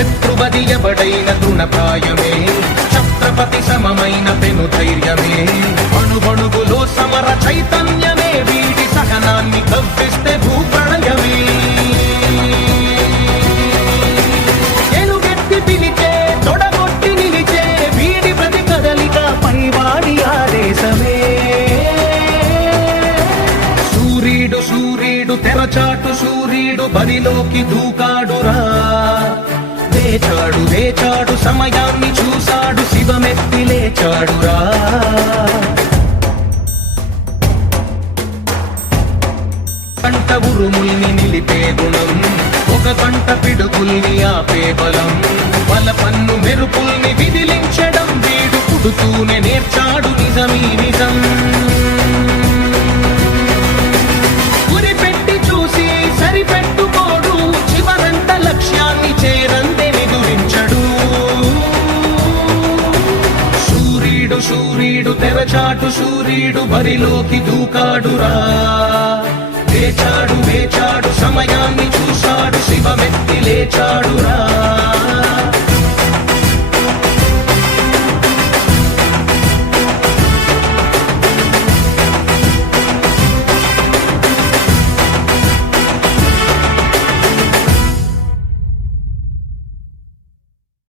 శత్రువది ఎవడైన తృణప్రాయమే. ఛత్రపతి సమమైన పెను ధైర్యమే అణుబణుగులో సమర చైతన్యమే. వీడి సహనాన్ని కవ్విస్తే భూప్రణయమే. సూర్యుడు తెరచాటు సూర్యుడు బరిలోకి దూకాడురా. సమయాన్ని చూశాడు శివమెత్తి లేచాడురా కంట ఉరుముల్ని నిలిపే గుణం ఒక కంట పిడుగుల్ని ఆపే బలం. బల పన్ను మెరుపుల్ని విదిలించడం వీడు పుడుతూనే నేర్చాడు నిజమీ వీడు తెరచాటు సూర్యుడు బరిలోకి దూకాడురా. వేచాడు వేచాడు సమయాన్ని చూశాడు శివమెత్తి లేచాడురా.